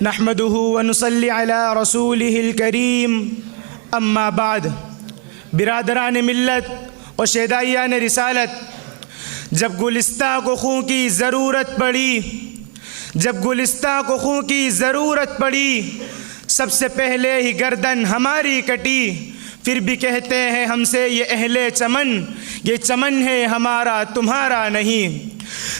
نحمده ونصلي على رسوله الكريم اما بعد۔ برادران ملت و شہدائیان رسالت، جب گلستہ کو خون کی ضرورت پڑی، سب سے پہلے ہی گردن ہماری کٹی۔ پھر بھی کہتے ہیں ہم سے یہ اہل چمن، یہ چمن ہے ہمارا تمہارا نہیں۔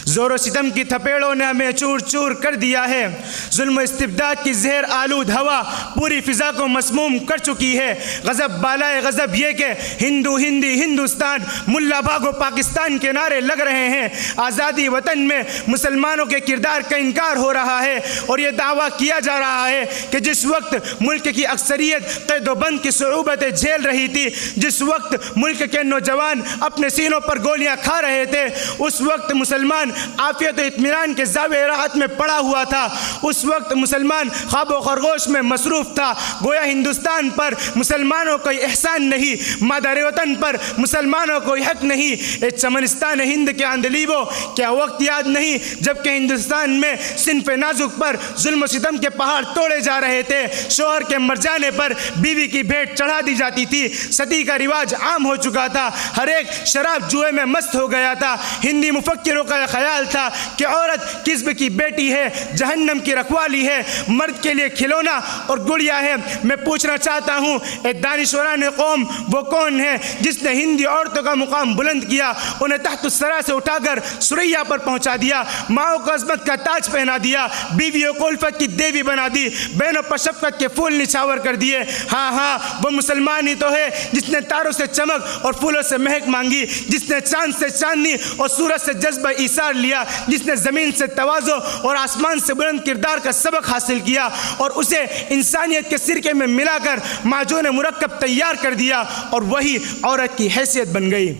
زور و ستم کی تھپیڑوں نے ہمیں چور چور کر دیا ہے۔ ظلم و استبداد کی زہر آلود ہوا پوری فضا کو مسموم کر چکی ہے۔ غضب بالائے غضب یہ کہ ہندو ہندی ہندوستان، ملا بھاگو پاکستان کے نعرے لگ رہے ہیں۔ آزادی وطن میں مسلمانوں کے کردار کا انکار ہو رہا ہے، اور یہ دعویٰ کیا جا رہا ہے کہ جس وقت ملک کی اکثریت قید و بند کی صعوبتیں جھیل رہی تھی، جس وقت ملک کے نوجوان اپنے سینوں پر گولیاں کھا رہے تھے، اس وقت مسلمان عافیت و اطمینان کے زاویہ راحت میں پڑا ہوا تھا۔ اس وقت مسلمان خواب و خرگوش میں مصروف تھا۔ گویا ہندوستان پر مسلمانوں کوئی احسان نہیں، مادر وطن پر مسلمانوں کوئی حق نہیں۔ اے چمنستان ہند کے اندلیبوں، کیا وقت یاد نہیں جبکہ ہندوستان میں صنف نازک پر ظلم و ستم کے پہاڑ توڑے جا رہے تھے؟ شوہر کے مر جانے پر بیوی کی بھیٹ چڑھا دی جاتی تھی، ستی کا رواج عام ہو چکا تھا، ہر ایک شراب جوئے میں مست ہو گیا تھا۔ ہندی مفکروں کا خیال تھا کہ عورت کذب کی بیٹی ہے، جہنم کی رکھوالی ہے، مرد کے لیے کھلونا اور گڑیا ہے۔ میں پوچھنا چاہتا ہوں، اے دانشوران قوم، وہ کون ہے جس نے ہندی عورتوں کا مقام بلند کیا، انہیں تحت الثری سے اٹھا کر ثریا پر پہنچا دیا، ماؤں کو عظمت کا تاج پہنا دیا، بیویوں کو الفت کی دیوی بنا دی، بہنوں پر شفقت کے پھول نچھاور کر دیے؟ ہاں، وہ مسلمان ہی تو ہے جس نے تاروں سے چمک اور پھولوں سے مہک مانگی، جس نے چاند سے چاندنی اور سورج سے جذبہ ایثار لیا، جس نے زمین سے تواضع اور آسمان سے بلند کردار کا سبق حاصل کیا اور اسے انسانیت کے سرکے میں ملا کر معجون مرکب تیار کر دیا، اور وہی عورت کی حیثیت بن گئی۔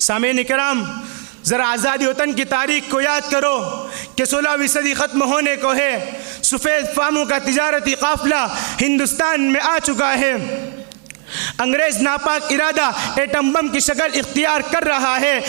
سامعین کرام، ذرا آزادی وطن کی تاریخ کو یاد کرو کہ 16ویں صدی ختم ہونے کو ہے۔ سفید فاموں کا تجارتی قافلہ ہندوستان میں آ چکا ہے۔ انگریز ناپاک ارادہ ایٹم بم کی شکل اختیار کر رہا ہے،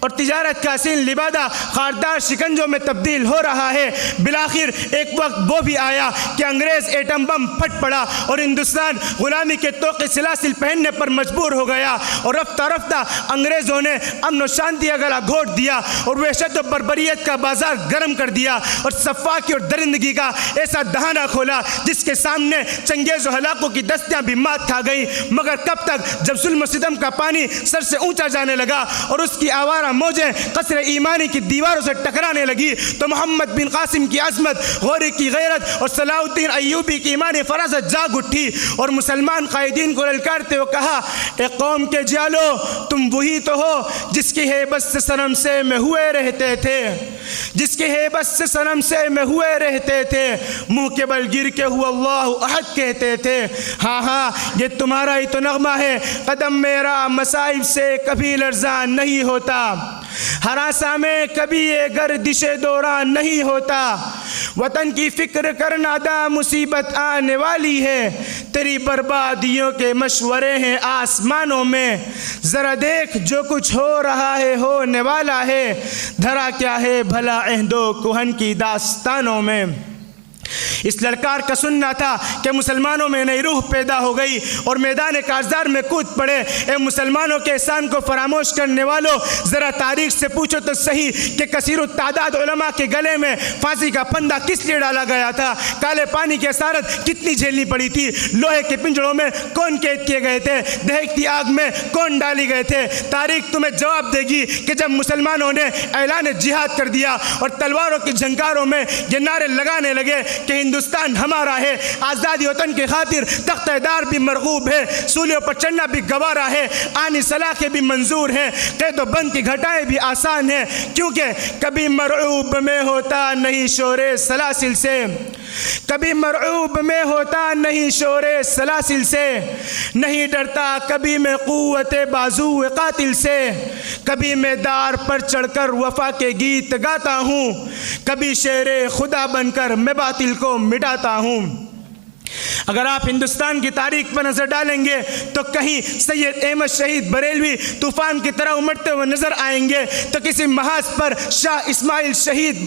اور تجارت کا حسین لبادہ خاردار شکنجوں میں تبدیل ہو رہا ہے۔ بالآخر ایک وقت وہ بھی آیا کہ انگریز ایٹم بم پھٹ پڑا اور ہندوستان غلامی کے طوق سلاسل پہننے پر مجبور ہو گیا، اور رفتہ رفتہ انگریزوں نے امن و شانتی کا گلا گھونٹ دیا اور وحشت و بربریت کا بازار گرم کر دیا، اور صفاقی اور درندگی کا ایسا دہانہ کھولا جس کے سامنے چنگیز و ہلاکوں کی دستیاں بھی مات کھا گئی۔ مگر کب تک؟ جب ظلم و ستم کا پانی سر سے اونچا جانے لگا اور اس کی آوارہ موجیں قصر ایمانی کی دیواروں سے ٹکرانے لگی، تو محمد بن قاسم کی عظمت، غوری کی غیرت اور صلاح الدین ایوبی کی ایمانی فراست جاگ اٹھی، اور مسلمان قائدین کو للکارتے ہوئے کہا، اے قوم کے جالو، تم وہی تو ہو جس کی ہیبت سے صنم سے میں ہوئے رہتے تھے، جس کی ہیبت سے صنم سے میں ہوئے رہتے تھے، منہ کے بل گر کے ہوا اللہ احد کہتے تھے۔ ہاں، یہ تمہارا ہی تو نغمہ ہے، قدم میرا مصائب سے کبھی لرزاں نہیں ہوتا، ہراساں میں کبھی یہ گردش دوران نہیں ہوتا، وطن کی فکر کرنا دا مصیبت آنے والی ہے، تیری بربادیوں کے مشورے ہیں آسمانوں میں، ذرا دیکھ جو کچھ ہو رہا ہے ہونے والا ہے، دھرا کیا ہے بھلا عہد و کہن کی داستانوں میں۔ اس للکار کا سننا تھا کہ مسلمانوں میں نئی روح پیدا ہو گئی اور میدان کارزار میں کود پڑے۔ اے مسلمانوں کے احسان کو فراموش کرنے والوں، ذرا تاریخ سے پوچھو تو صحیح کہ کثیر التعداد علماء کے گلے میں پھانسی کا پھندا کس لیے ڈالا گیا تھا؟ کالے پانی کی اسارت کتنی جھیلنی پڑی تھی؟ لوہے کے پنجڑوں میں کون قید کیے گئے تھے؟ دہکتی آگ میں کون ڈالی گئے تھے؟ تاریخ تمہیں جواب دے گی کہ جب مسلمانوں نے اعلان جہاد کر دیا اور تلواروں کی جھنکاروں میں یہ نعرے لگانے لگے کہ ہندوستان ہمارا ہے، آزادی وطن کی خاطر تختہ دار بھی مرغوب ہے، سولیوں پر چڑھنا بھی گوارا ہے، آنی سلاخیں بھی منظور ہیں، قید و بند کی گھٹائیں بھی آسان ہیں، کیونکہ کبھی مرعوب میں ہوتا نہیں شور سلاسل سے، کبھی مرعوب میں ہوتا نہیں شور سلاسل سے، نہیں ڈرتا کبھی میں قوت بازو قاتل سے، کبھی میں دار پر چڑھ کر وفا کے گیت گاتا ہوں، کبھی شیر خدا بن کر میں باطل کو مٹاتا ہوں۔ اگر آپ ہندوستان کی تاریخ پر نظر ڈالیں گے تو کہیں سید احمد شہید بریلوی طوفان کی طرح امڑتے ہوئے نظر آئیں گے، تو کسی محاذ پر شاہ اسماعیل شہید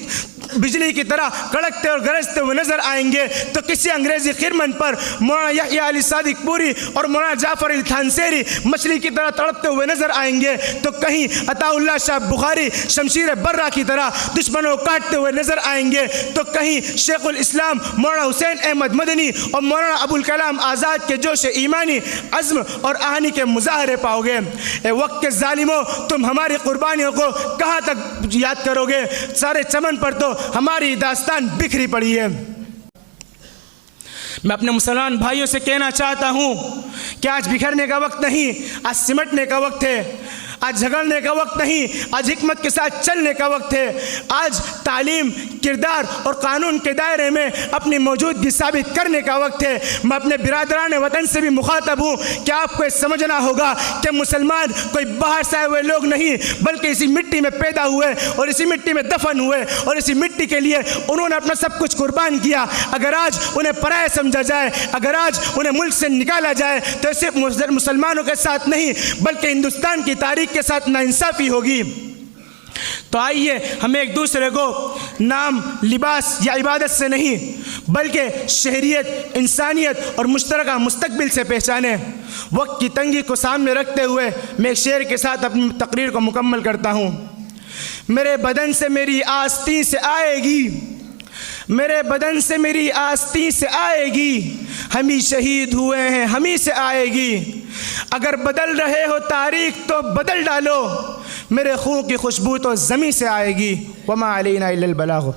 بجلی کی طرح کڑکتے اور گرجتے ہوئے نظر آئیں گے تو کسی انگریزی خرمن پر مولانا یحییٰ علی صادق پوری اور مولانا جعفر علی تھانسیری مچھلی کی طرح تڑپتے ہوئے نظر آئیں گے تو کہیں عطا اللہ شاہ بخاری شمشیر برہ کی طرح دشمنوں کو کاٹتے ہوئے نظر آئیں گے تو کہیں شیخ الاسلام مولانا حسین احمد مدنی اور مولانا ابوالکلام آزاد کے جوش ایمانی عزم اور آہنی کے مظاہرے پاؤ گے۔ اے وقت کے ظالموں، تم ہماری قربانیوں کو کہاں تک یاد کرو گے؟ سارے چمن پر تو ہماری داستان بکھری پڑی ہے۔ میں اپنے مسلمان بھائیوں سے کہنا چاہتا ہوں کہ آج بکھرنے کا وقت نہیں، آج سمٹنے کا وقت ہے، آج جھگڑنے کا وقت نہیں، آج حکمت کے ساتھ چلنے کا وقت ہے۔ آج تعلیم، کردار اور قانون کے دائرے میں اپنی موجودگی ثابت کرنے کا وقت ہے۔ میں اپنے برادران وطن سے بھی مخاطب ہوں کہ آپ کو یہ سمجھنا ہوگا کہ مسلمان کوئی باہر سے آئے ہوئے لوگ نہیں، بلکہ اسی مٹی میں پیدا ہوئے اور اسی مٹی میں دفن ہوئے اور اسی مٹی کے لیے انہوں نے اپنا سب کچھ قربان کیا۔ اگر آج انہیں پرایا سمجھا جائے، اگر آج انہیں ملک سے نکالا جائے تو صرف مسلمانوں کے ساتھ نہیں بلکہ ہندوستان کی تاریخ کے ساتھ ناانصافی ہوگی۔ تو آئیے ہم ایک دوسرے کو نام، لباس یا عبادت سے نہیں بلکہ شہریت، انسانیت اور مشترکہ مستقبل سے پہچانے۔ وقت کی تنگی کو سامنے رکھتے ہوئے میں ایک شعر کے ساتھ اپنی تقریر کو مکمل کرتا ہوں۔ میرے بدن سے میری آستین سے آئے گی، میرے بدن سے میری آستین سے آئے گی، ہم ہی شہید ہوئے ہیں ہم ہی سے آئے گی۔ اگر بدل رہے ہو تاریخ تو بدل ڈالو، میرے خون کی خوشبو تو زمین سے آئے گی۔ وما علینا الا البلاغ۔